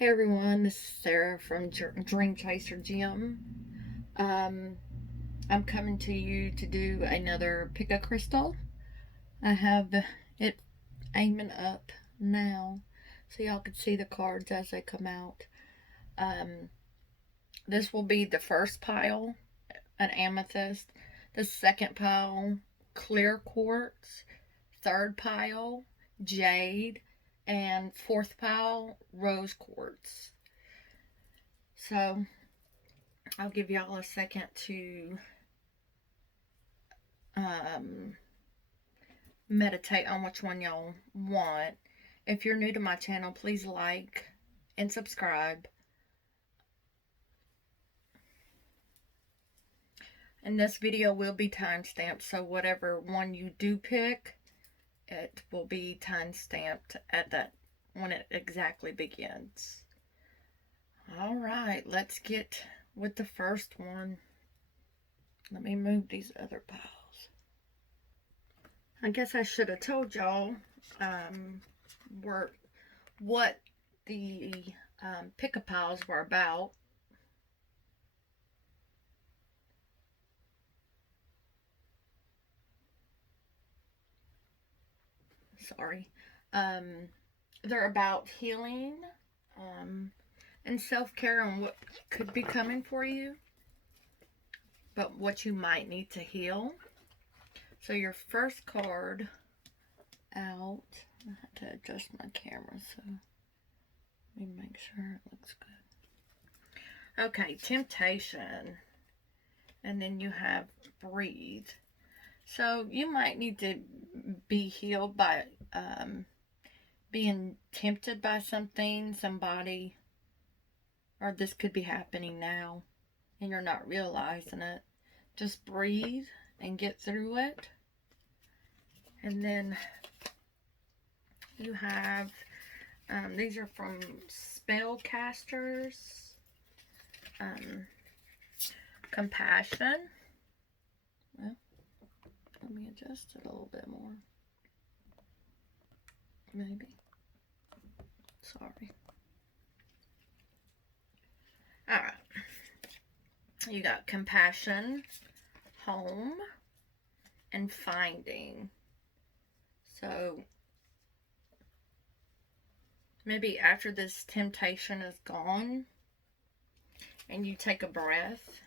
Hey everyone, this is Sarah from Dream Chaser Gym. I'm coming to you to do another pick a crystal. I have it aiming up now so y'all can see the cards as they come out. Um, this will be the first pile, an amethyst. The second pile, clear quartz. Third pile, jade. And fourth pile, rose quartz. So I'll give y'all a second to um, meditate on which one y'all want. If you're new to my channel, please like and subscribe. And this video will be timestamped, so whatever one you do pick, it will be timestamped at that when it exactly begins. Alright, let's get with the first one. Let me move these other piles. I guess I should have told y'all what the pick-a-piles were about. Sorry. They're about healing and self-care and what could be coming for you, but what you might need to heal. So your first card out, I have to adjust my camera so let me make sure it looks good. Okay, temptation. And then you have breathe. So you might need to be healed by being tempted by something, somebody, or this could be happening now and you're not realizing it. Just breathe and get through it. And then you have, these are from Spellcasters. Compassion. Well, let me adjust it a little bit more. Maybe. Sorry. Alright. You got compassion, home, and finding. So, maybe after this temptation is gone, and you take a breath,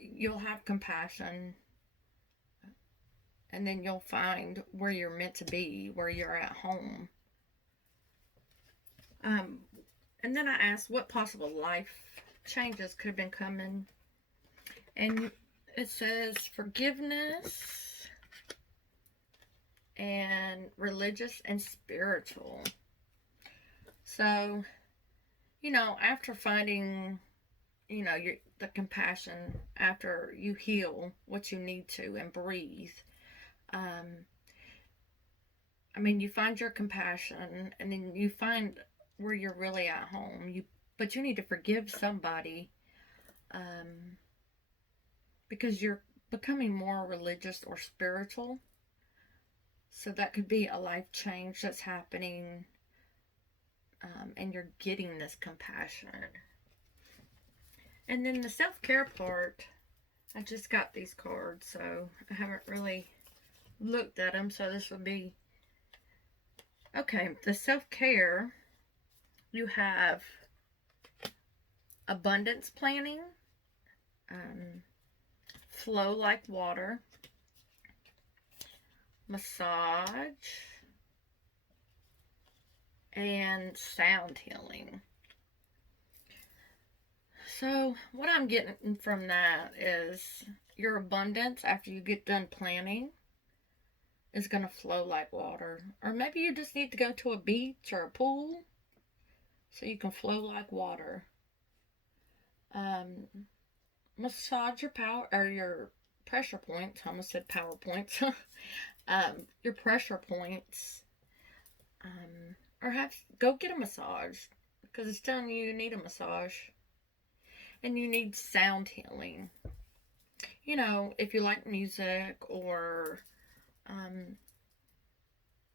you'll have compassion, and then you'll find where you're meant to be, where you're at home. And then I asked what possible life changes could have been coming. And it says forgiveness and religious and spiritual. So, after finding, the compassion, after you heal what you need to and breathe, you find your compassion and then you find where you're really at home. But you need to forgive somebody because you're becoming more religious or spiritual. So that could be a life change that's happening, and you're getting this compassion. And then the self-care part, I just got these cards, so I haven't really looked at them, so this will be okay. The self-care, you have abundance planning, flow like water, massage, and sound healing. So what I'm getting from that is your abundance after you get done planning is going to flow like water. Or maybe you just need to go to a beach or a pool so you can flow like water. Massage your power or your pressure points. I almost said power points. Your pressure points. Or go get a massage because it's telling you need a massage. And you need sound healing. If you like music or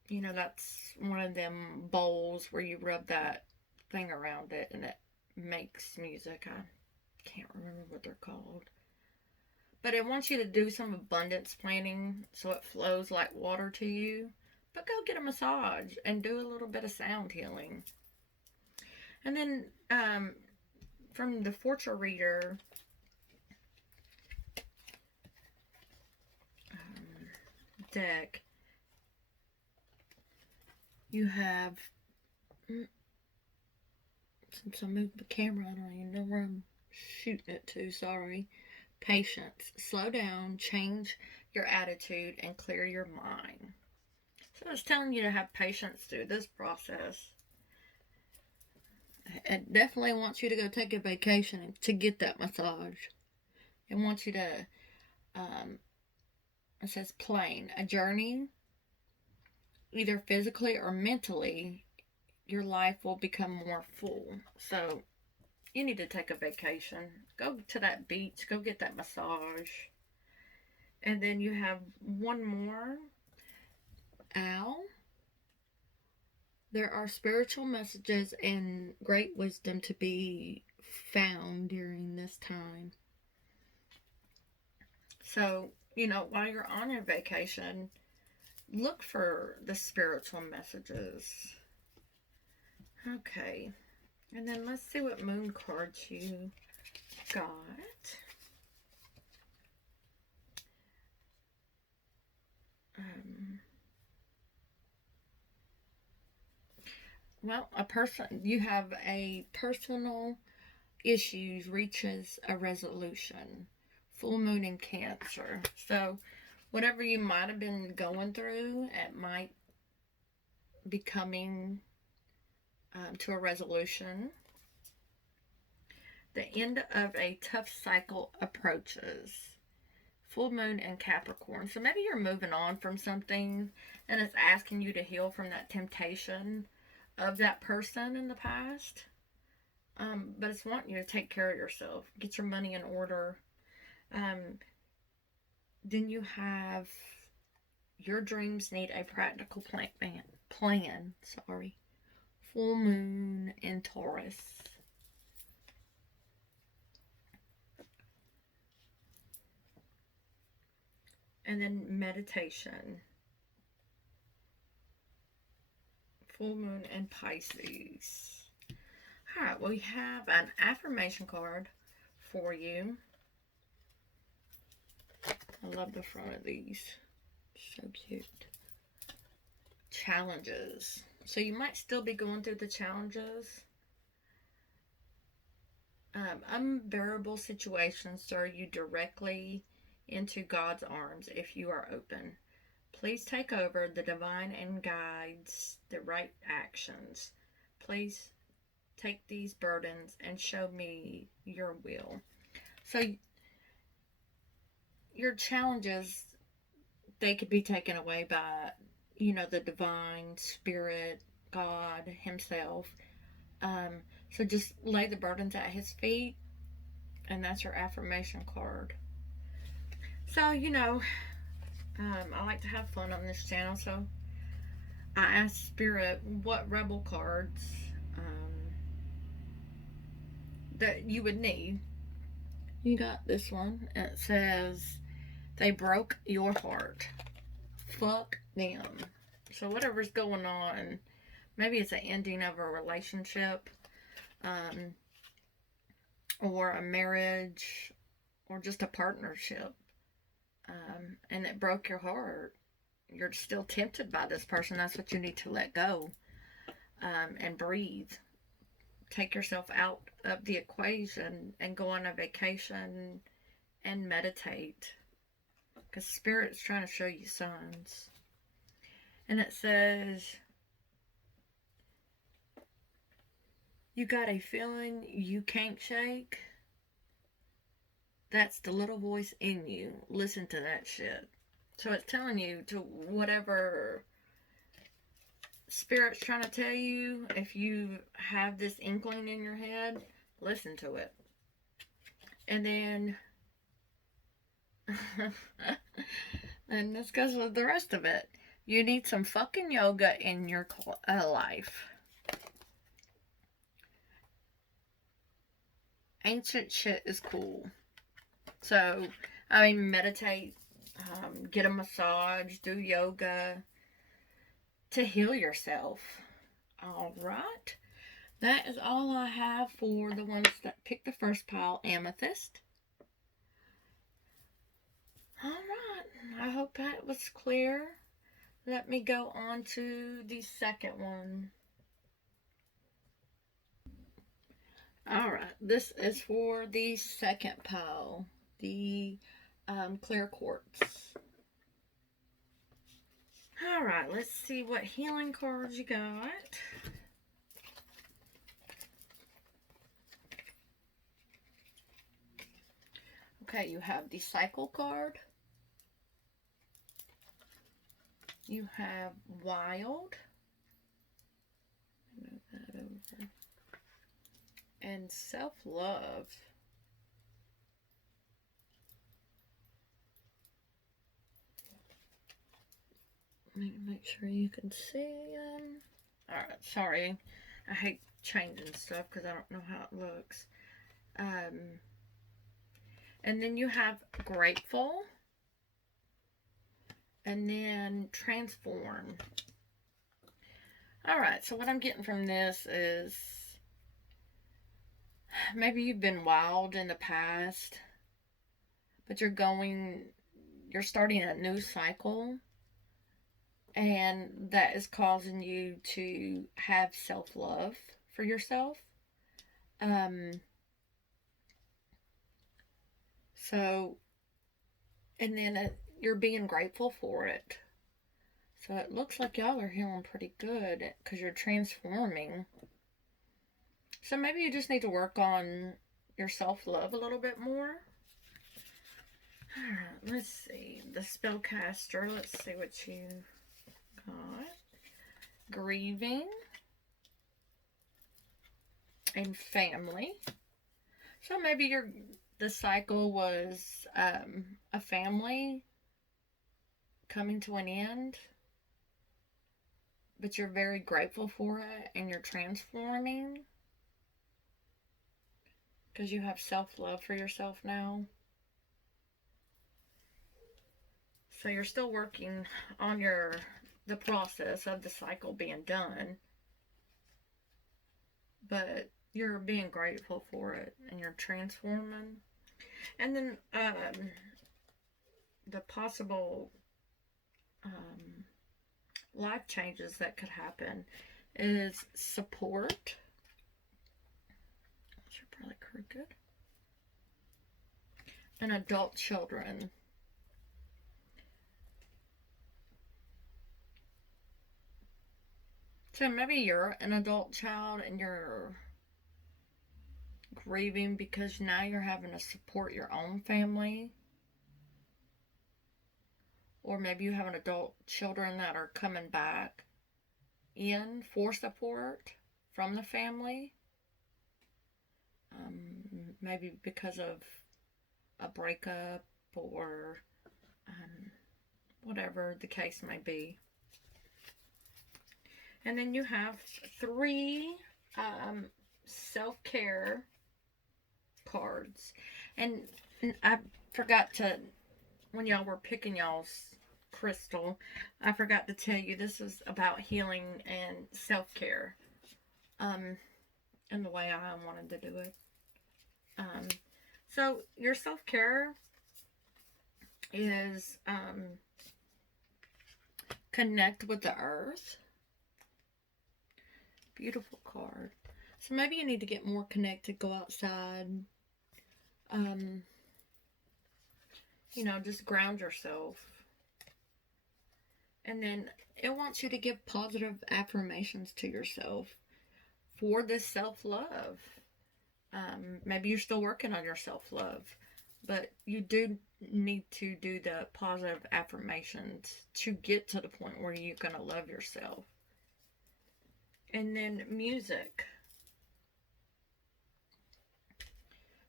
You know, that's one of them bowls where you rub that thing around it and it makes music. I can't remember what they're called. But it wants you to do some abundance planning so it flows like water to you. But go get a massage and do a little bit of sound healing. And then from the Fortune Reader deck, you have. Since I moved the camera, I don't even know where I'm shooting it to. Sorry. Patience. Slow down, change your attitude, and clear your mind. So it's telling you to have patience through this process. It definitely wants you to go take a vacation to get that massage. It wants you to, it says plain, a journey, either physically or mentally, your life will become more full. So you need to take a vacation. Go to that beach, go get that massage. And then you have one more. Owl. There are spiritual messages and great wisdom to be found during this time. So, you know, while you're on your vacation, look for the spiritual messages. Okay. And then let's see what moon cards you got. Well, you have a personal issues reaches a resolution. Full moon in Cancer. So, whatever you might have been going through, it might be coming to a resolution. The end of a tough cycle approaches. Full moon in Capricorn. So maybe you're moving on from something and it's asking you to heal from that temptation of that person in the past. But it's wanting you to take care of yourself, get your money in order. Then you have your dreams need a practical plan. Full moon in Taurus. And then meditation. Full moon in Pisces. Alright, we have an affirmation card for you. I love the front of these. So cute. Challenges. So you might still be going through the challenges. Unbearable situations throw you directly into God's arms if you are open. Please take over the divine and guides the right actions. Please take these burdens and show me your will. So your challenges, they could be taken away by, you know, the divine spirit, God himself. So just lay the burdens at his feet, and that's your affirmation card. So, you know, I like to have fun on this channel, so I asked Spirit what rebel cards that you would need. You got this one. It says, they broke your heart. Fuck them. So whatever's going on, maybe it's an ending of a relationship, or a marriage, or just a partnership, and it broke your heart. You're still tempted by this person. That's what you need to let go, and breathe. Take yourself out of the equation and go on a vacation and meditate, because Spirit's trying to show you signs. And it says, you got a feeling you can't shake? That's the little voice in you. Listen to that shit. So it's telling you to whatever Spirit's trying to tell you, if you have this inkling in your head, listen to it. And then, and this goes with the rest of it. You need some fucking yoga in your life. Ancient shit is cool. So, I mean, meditate, get a massage, do yoga to heal yourself. All right. That is all I have for the ones that picked the first pile, amethyst. All right. I hope that was clear. Let me go on to the second one. All right. This is for the second pile, the clear quartz. All right. Let's see what healing cards you got. Okay, you have the cycle card. You have wild. Move that over. And self-love. Make sure you can see them. Alright, sorry. I hate changing stuff because I don't know how it looks. And then you have grateful. And then transform. Alright, so what I'm getting from this is maybe you've been wild in the past, but you're starting a new cycle, and that is causing you to have self-love for yourself. So, and then you're being grateful for it. So it looks like y'all are healing pretty good because you're transforming. So maybe you just need to work on your self-love a little bit more. Alright, let's see. The spellcaster, let's see what you got. Grieving. And family. So maybe the cycle was a family coming to an end, but you're very grateful for it and you're transforming because you have self-love for yourself now. So you're still working on the process of the cycle being done, but you're being grateful for it and you're transforming. And then the possible life changes that could happen is support. Those are probably crooked. And adult children. So maybe you're an adult child and you're grieving because now you're having to support your own family. Or maybe you have an adult children that are coming back in for support from the family. Maybe because of a breakup or whatever the case may be. And then you have 3 self-care cards. And I forgot to, when y'all were picking y'all's crystal, I forgot to tell you this is about healing and self-care. And the way I wanted to do it. So your self-care is connect with the earth. Beautiful card. So maybe you need to get more connected, go outside. Just ground yourself. And then it wants you to give positive affirmations to yourself for this self-love. Maybe you're still working on your self-love, but you do need to do the positive affirmations to get to the point where you're going to love yourself. And then music.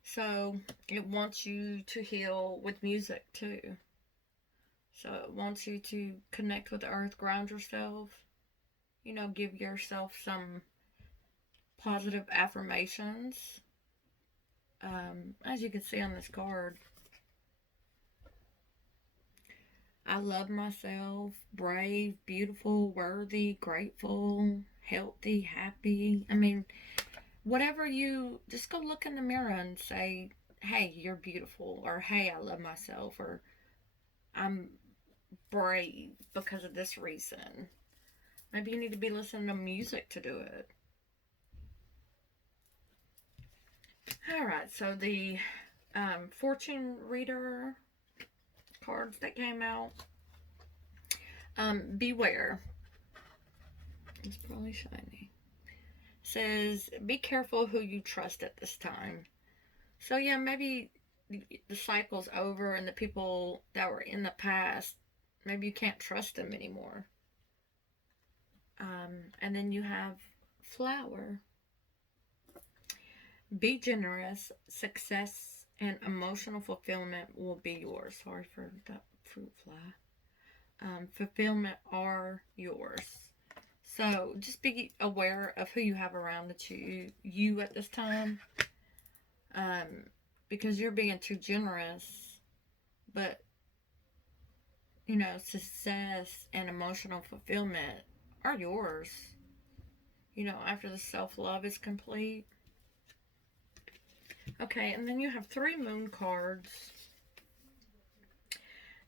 So it wants you to heal with music too. So it wants you to connect with the earth, ground yourself, give yourself some positive affirmations. As you can see on this card, I love myself, brave, beautiful, worthy, grateful, healthy, happy. I mean, whatever you just go look in the mirror and say, hey, you're beautiful, or hey, I love myself, or I'm brave because of this reason. Maybe you need to be listening to music to do it. All right, so the fortune reader cards that came out. Beware. It's probably shiny. Says, be careful who you trust at this time. So yeah, maybe the cycle's over and the people that were in the past, maybe you can't trust them anymore. And then you have flower. Be generous. Success and emotional fulfillment will be yours. Sorry for that fruit fly. Fulfillment are yours. So just be aware of who you have around you at this time. Because you're being too generous, but success and emotional fulfillment are yours. After the self-love is complete. Okay, and then you have 3 moon cards.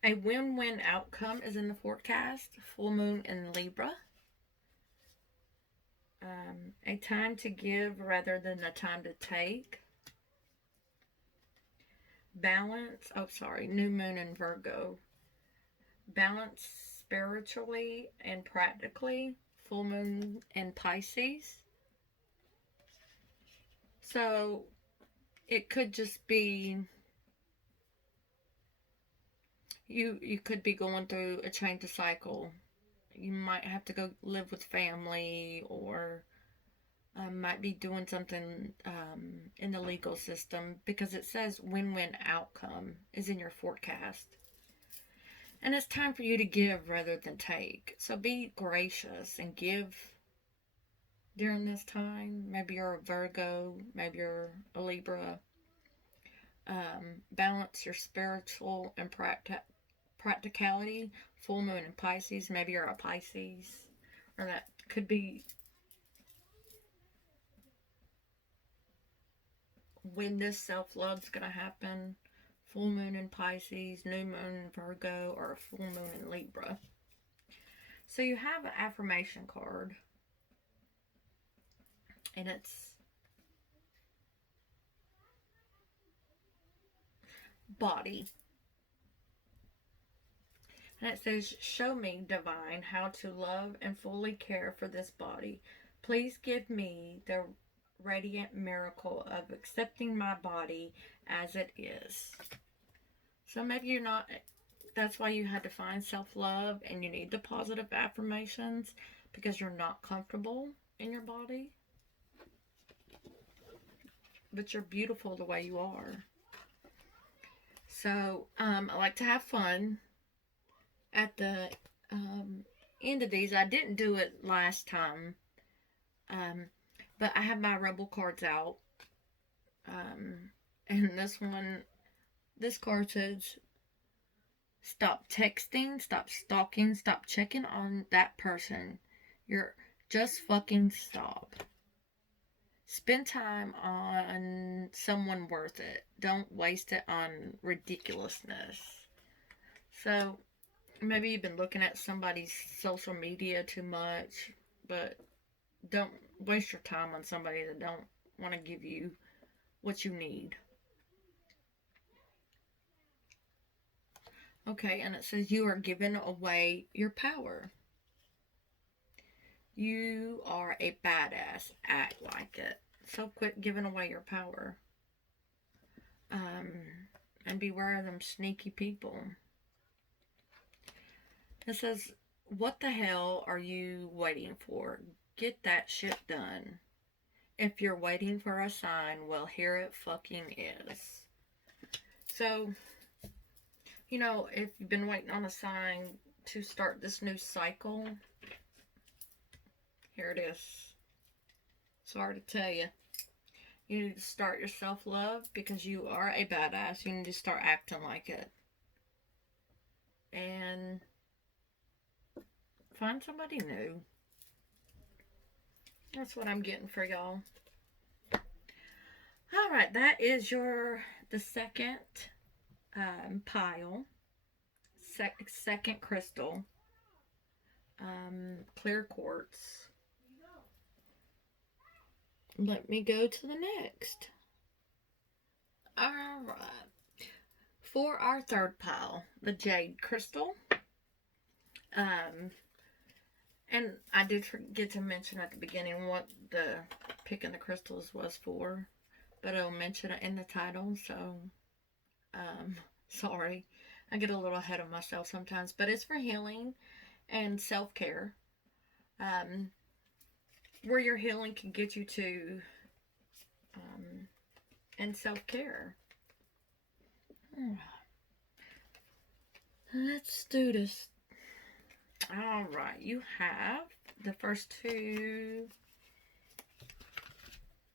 A win-win outcome is in the forecast. Full moon in Libra. A time to give rather than a time to take. Balance. Oh, sorry. New moon in Virgo. Balance spiritually and practically. Full moon in Pisces. So it could just be you could be going through a change of cycle. You might have to go live with family, or might be doing something in the legal system, because it says win-win outcome is in your forecast. And it's time for you to give rather than take. So be gracious and give during this time. Maybe you're a Virgo, maybe you're a Libra. Balance your spiritual and practicality. Full moon in Pisces. Maybe you're a Pisces, or that could be when this self-love's going to happen. Full moon in Pisces, new moon in Virgo, or a full moon in Libra. So you have an affirmation card, and it's body. And it says, show me, divine, how to love and fully care for this body. Please give me the radiant miracle of accepting my body as it is. So maybe you're not, that's why you had to find self-love and you need the positive affirmations, because you're not comfortable in your body. But you're beautiful the way you are. So I like to have fun. At the end of these, I didn't do it last time, but I have my rebel cards out, and this card says, stop texting, stop stalking, stop checking on that person. You're just fucking stop. Spend time on someone worth it. Don't waste it on ridiculousness. So maybe you've been looking at somebody's social media too much, but don't waste your time on somebody that don't want to give you what you need. Okay, and it says you are giving away your power. You are a badass. Act like it. So quit giving away your power. And beware of them sneaky people. It says, what the hell are you waiting for? Get that shit done. If you're waiting for a sign, well, here it fucking is. So, You know, if you've been waiting on a sign to start this new cycle, here it is. Sorry to tell you. You need to start your self-love because you are a badass. You need to start acting like it. And find somebody new. That's what I'm getting for y'all. Alright, that is the second pile. Second crystal. Clear quartz. Let me go to the next. Alright. For our third pile, the jade crystal. And I did forget to mention at the beginning what the picking the crystals was for, but I'll mention it in the title, so sorry. I get a little ahead of myself sometimes, but it's for healing and self-care. Where your healing can get you to, and self-care. Let's do this. Alright, you have the first two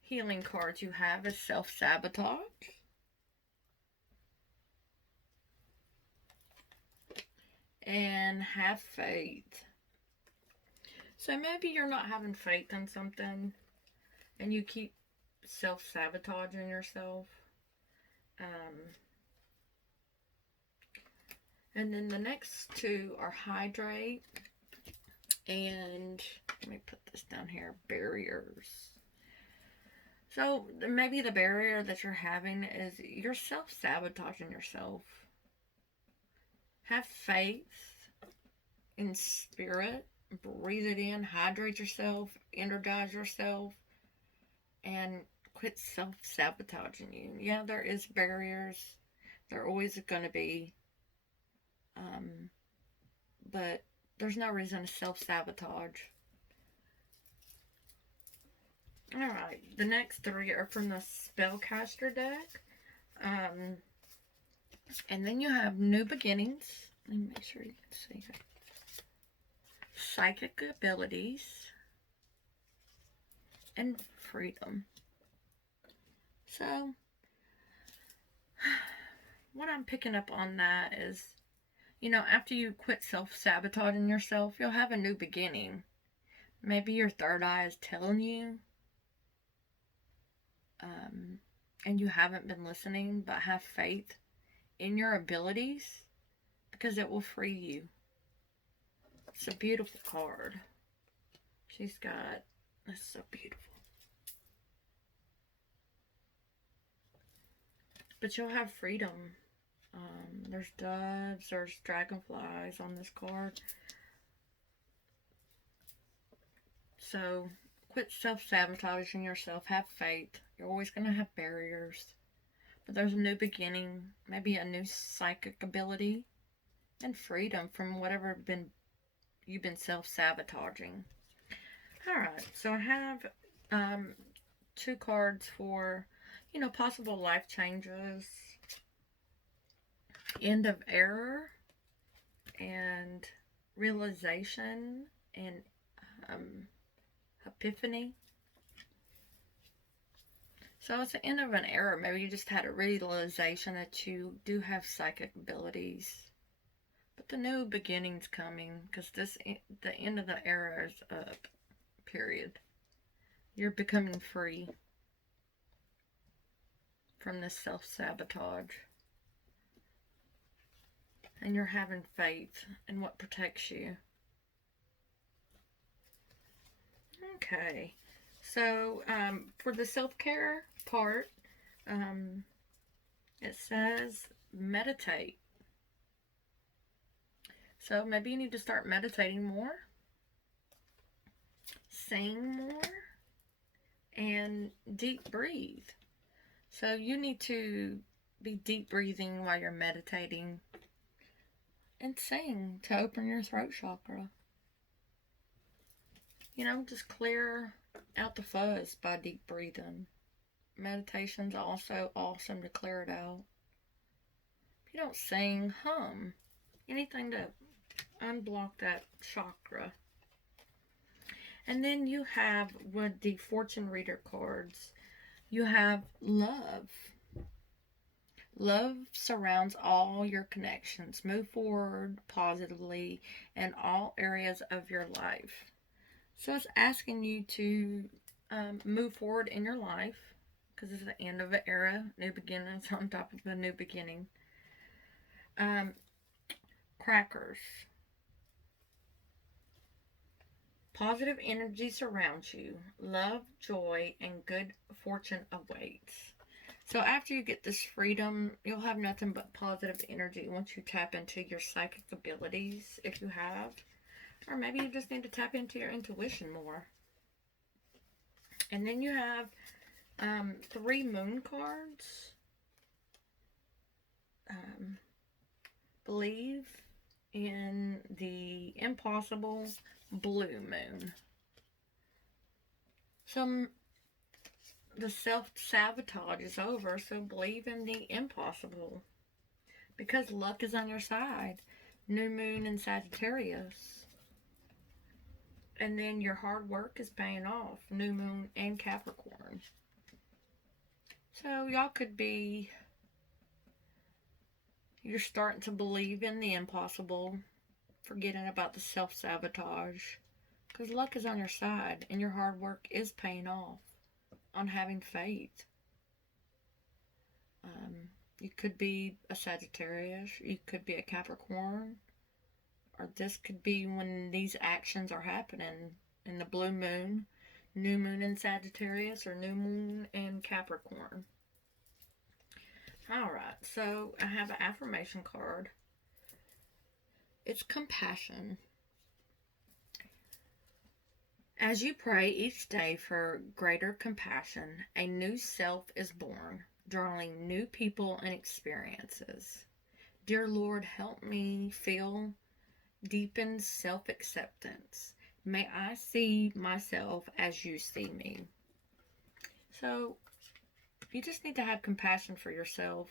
healing cards you have is self-sabotage. And have faith. So maybe you're not having faith in something and you keep self-sabotaging yourself. And then the next two are hydrate and, let me put this down here, barriers. So maybe the barrier that you're having is you're self-sabotaging yourself. Have faith in spirit. Breathe it in. Hydrate yourself. Energize yourself. And quit self-sabotaging you. Yeah, there is barriers. There always going to be. But there's no reason to self-sabotage. Alright, the next three are from the Spellcaster deck. And then you have New Beginnings. Let me make sure you can see it. Psychic Abilities. And Freedom. So, what I'm picking up on that is, you know, after you quit self-sabotaging yourself, you'll have a new beginning. Maybe your third eye is telling you. And you haven't been listening, but have faith in your abilities because it will free you. It's a beautiful card. She's got, that's so beautiful. But you'll have freedom. There's doves, there's dragonflies on this card. So quit self-sabotaging yourself. Have faith. You're always going to have barriers. But there's a new beginning. Maybe a new psychic ability. And freedom from whatever you've been self-sabotaging. Alright, so I have two cards for, you know, possible life changes. End of error. And realization. And epiphany. So it's the end of an era. Maybe you just had a realization that you do have psychic abilities. But the new beginning's coming because the end of the era is up. Period. You're becoming free from this self-sabotage. And you're having faith in what protects you. Okay. So, for the self-care part, it says meditate. So maybe you need to start meditating more, sing more, and deep breathe. So you need to be deep breathing while you're meditating and sing to open your throat chakra. You know, just clear out the fuzz by deep breathing. Meditation's also awesome to clear it out. you don't sing, hum. Anything to unblock that chakra. And then you have, with the fortune reader cards, you have love. Love surrounds all your connections. Move forward positively in all areas of your life. So it's asking you to move forward in your life, because it's the end of an era, new beginnings on top of a new beginning. Crackers. Positive energy surrounds you. Love, joy, and good fortune awaits. So after you get this freedom, you'll have nothing but positive energy once you tap into your psychic abilities, if you have. Or maybe you just need to tap into your intuition more. And then you have 3 moon cards. Believe in the impossible blue moon. The self-sabotage is over, so believe in the impossible. Because luck is on your side. New moon in Sagittarius. And then your hard work is paying off. New moon and Capricorn. So y'all could be... You're starting to believe in the impossible. Forgetting about the self-sabotage. Because luck is on your side. And your hard work is paying off. On having faith. You could be a Sagittarius. You could be a Capricorn. Or this could be when these actions are happening. In the blue moon. New moon in Sagittarius. Or new moon in Capricorn. Alright, so I have an affirmation card. It's compassion. As you pray each day for greater compassion, a new self is born, drawing new people and experiences. Dear Lord, help me feel deepened self-acceptance. May I see myself as you see me. So, you just need to have compassion for yourself.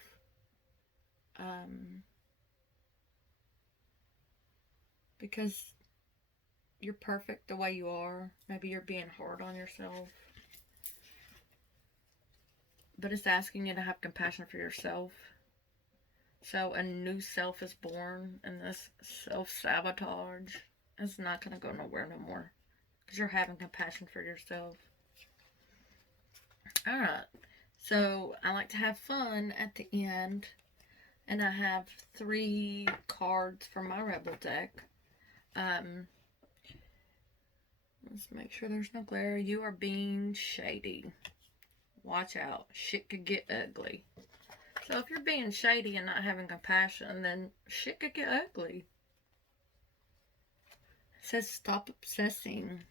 Because you're perfect the way you are. Maybe you're being hard on yourself. But it's asking you to have compassion for yourself. So a new self is born, and this self-sabotage is not going to go nowhere no more. Because you're having compassion for yourself. Alright. So I like to have fun at the end. And I have 3 cards from my Rebel deck. Let's make sure there's no glare. You are being shady. Watch out. Shit could get ugly. So if you're being shady and not having compassion, then shit could get ugly. It says stop obsessing.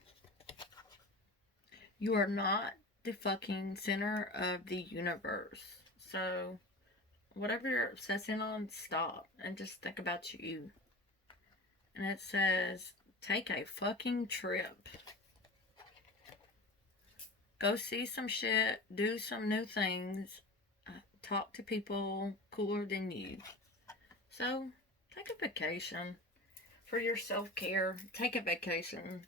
You are not the fucking center of the universe. So whatever you're obsessing on, stop and just think about you. And it says, take a fucking trip. Go see some shit, do some new things, talk to people cooler than you. So, take a vacation. For your self-care, take a vacation.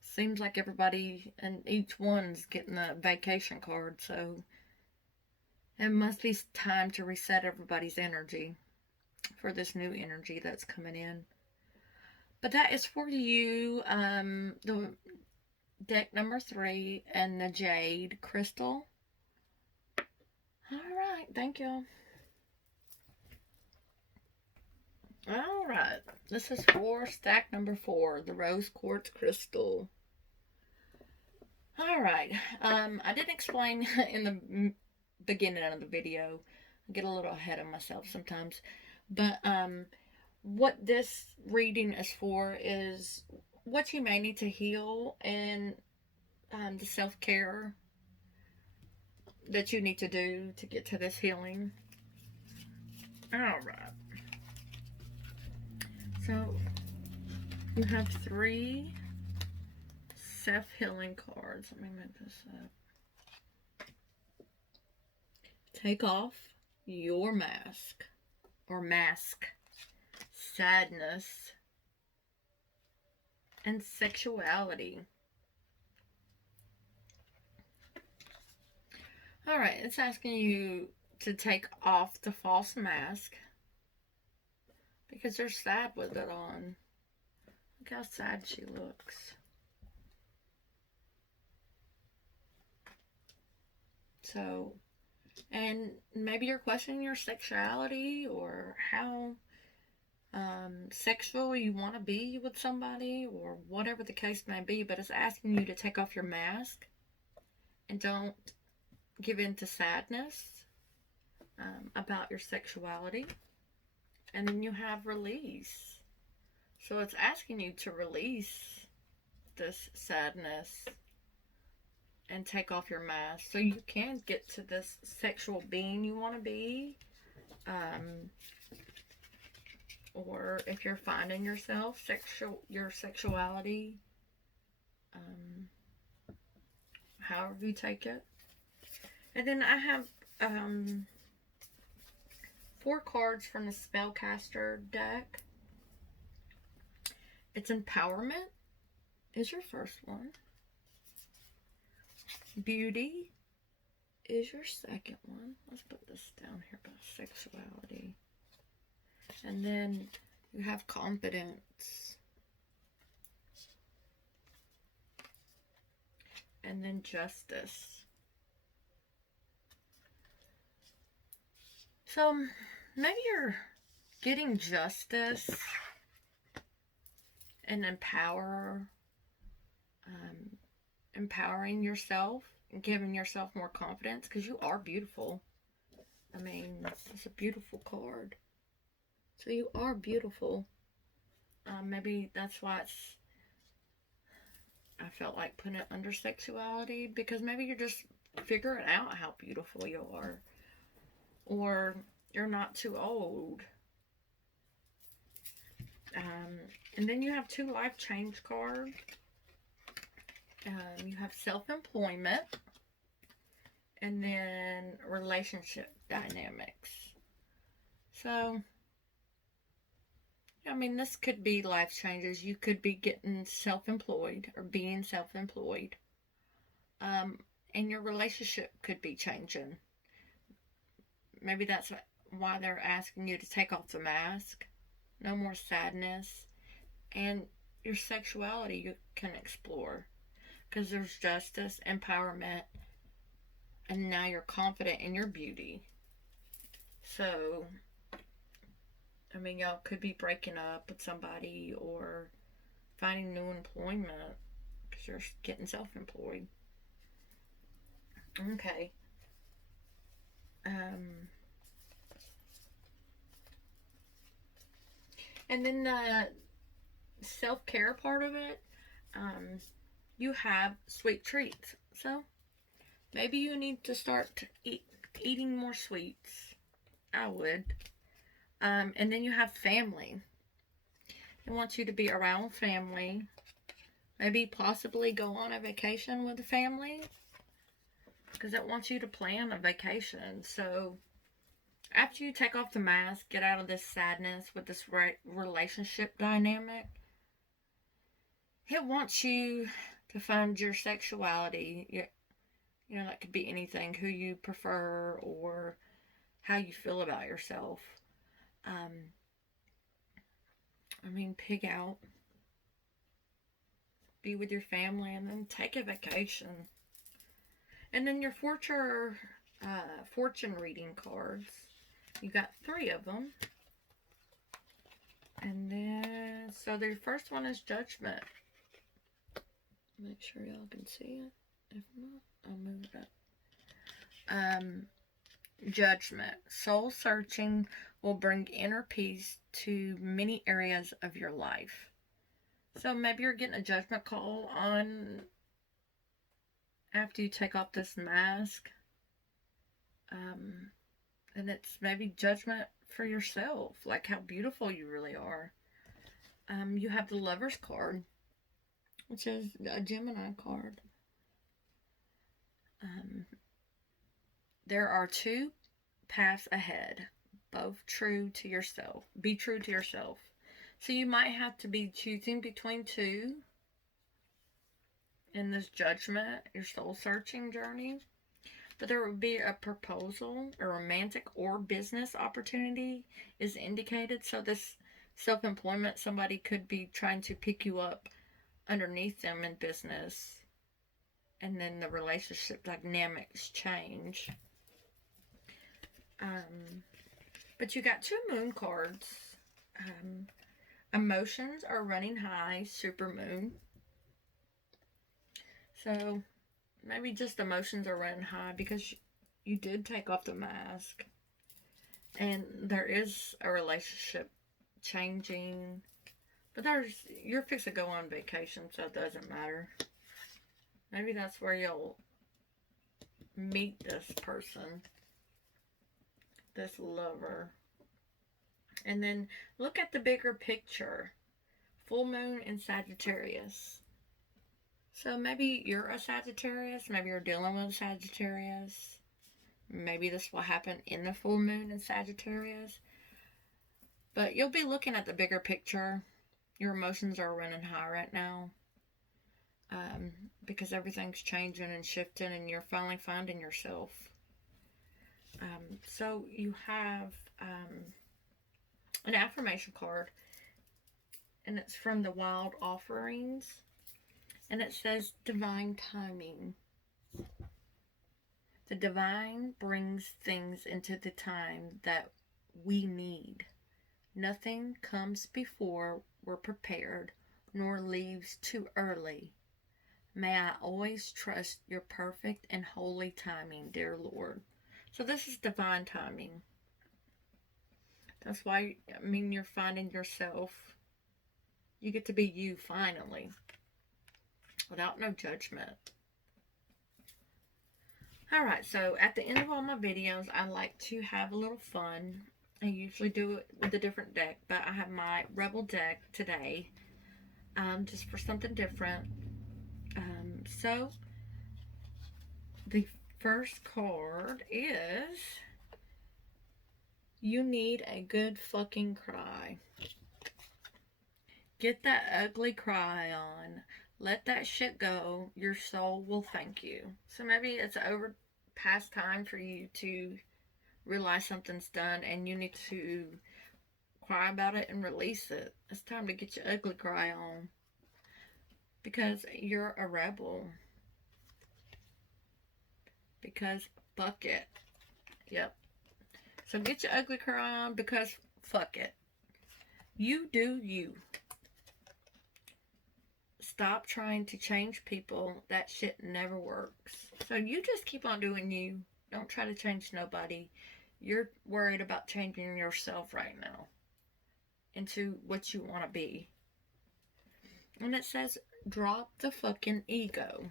Seems like everybody and each one's getting a vacation card, so it must be time to reset everybody's energy for this new energy that's coming in. But that is for you, the deck number 3 and the Jade Crystal. Alright, thank you. Alright, this is for stack number 4, the Rose Quartz Crystal. Alright, I didn't explain in the beginning of the video. I get a little ahead of myself sometimes. But, what this reading is for is what you may need to heal and the self-care that you need to do to get to this healing. Alright. So, you have 3 self-healing cards. Let me move this up. Take off your mask. or mask sadness and sexuality. Alright, it's asking you to take off the false mask because they're sad with it on. Look how sad she looks. So, and maybe you're questioning your sexuality or how sexual you want to be with somebody or whatever the case may be, but it's asking you to take off your mask and don't give in to sadness about your sexuality. And then you have release. So it's asking you to release this sadness and take off your mask so you can get to this sexual being you want to be. Or if you're finding yourself, your sexuality, however you take it. And then I have 4 cards from the Spellcaster deck. It's Empowerment is your first one. Beauty is your second one. Let's put this down here about sexuality. And then you have Confidence. And then Justice. So maybe you're getting justice and empowering yourself and giving yourself more confidence because you are beautiful. I mean, it's a beautiful card. So you are beautiful. Maybe that's why I felt like putting it under sexuality because maybe you're just figuring out how beautiful you are. Or you're not too old. And then you have 2 life change cards. You have self-employment. And then relationship dynamics. So, I mean, this could be life changes. You could be getting self-employed or being self-employed. And your relationship could be changing. Maybe that's why they're asking you to take off the mask. No more sadness. And your sexuality you can explore. Because there's justice, empowerment, and now you're confident in your beauty. So, I mean, y'all could be breaking up with somebody or finding new employment because you're getting self-employed. Okay. And then the self-care part of it, you have sweet treats. So maybe you need to start eating more sweets. I would. And then you have family. It wants you to be around family. Maybe possibly go on a vacation with the family. Because it wants you to plan a vacation. So after you take off the mask, get out of this sadness with this relationship dynamic, it wants you to find your sexuality. You know, that could be anything, who you prefer or how you feel about yourself. I mean, pig out, be with your family, and then take a vacation. And then your fortune reading cards. You got 3 of them. And then, so the first one is Judgment. Make sure y'all can see it. If not, I'll move it up. Judgment. Soul searching will bring inner peace to many areas of your life. So maybe you're getting a judgment call on after you take off this mask. And it's maybe judgment for yourself, like how beautiful you really are. You have the Lover's card, which is a Gemini card. There are 2 paths ahead. both true to yourself. Be true to yourself. So you might have to be choosing between two in this judgment, your soul searching journey. But there would be a proposal, a romantic or business opportunity is indicated. So this self-employment, somebody could be trying to pick you up underneath them in business, and then the relationship dynamics change. But you got 2 moon cards. Emotions are running high, super moon. So maybe just emotions are running high because you did take off the mask. And there is a relationship changing. But you're fixing to go on vacation, so it doesn't matter. Maybe that's where you'll meet this person, this lover. And then look at the bigger picture. Full moon in Sagittarius. So maybe you're a Sagittarius. Maybe you're dealing with a Sagittarius. Maybe this will happen in the full moon in Sagittarius. But you'll be looking at the bigger picture. Your emotions are running high right now. Because everything's changing and shifting and you're finally finding yourself. So you have an affirmation card, and it's from the Wild Offerings, and it says divine timing. The divine brings things into the time that we need. Nothing comes before we're prepared, nor leaves too early. May I always trust your perfect and holy timing, dear Lord. So this is divine timing. That's why, you're finding yourself. You get to be you finally, without no judgment. Alright, so at the end of all my videos, I like to have a little fun. I usually do it with a different deck, but I have my Rebel deck today, just for something different. So, the first card is, you need a good fucking cry. Get that ugly cry on. Let that shit go. Your soul will thank you. So maybe it's over past time for you to realize something's done and you need to cry about it and release it. It's time to get your ugly cry on. Because you're a rebel. Because fuck it. Yep. So get your ugly cry on because fuck it. You do you. Stop trying to change people. That shit never works. So you just keep on doing you. Don't try to change nobody. You're worried about changing yourself right now into what you want to be. And it says, drop the fucking ego.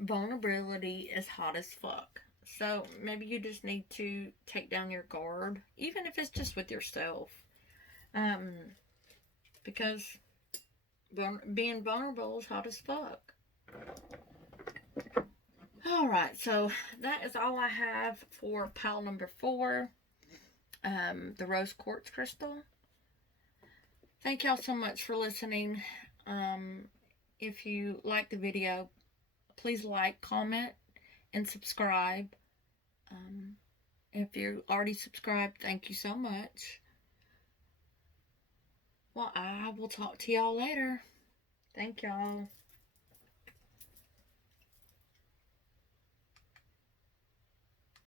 Vulnerability is hot as fuck. So maybe you just need to take down your guard, even if it's just with yourself. Because being vulnerable is hot as fuck. Alright, so that is all I have for pile number 4. The rose quartz crystal. Thank y'all so much for listening. If you like the video, please like, comment, and subscribe. If you're already subscribed, thank you so much. Well, I will talk to y'all later. Thank y'all.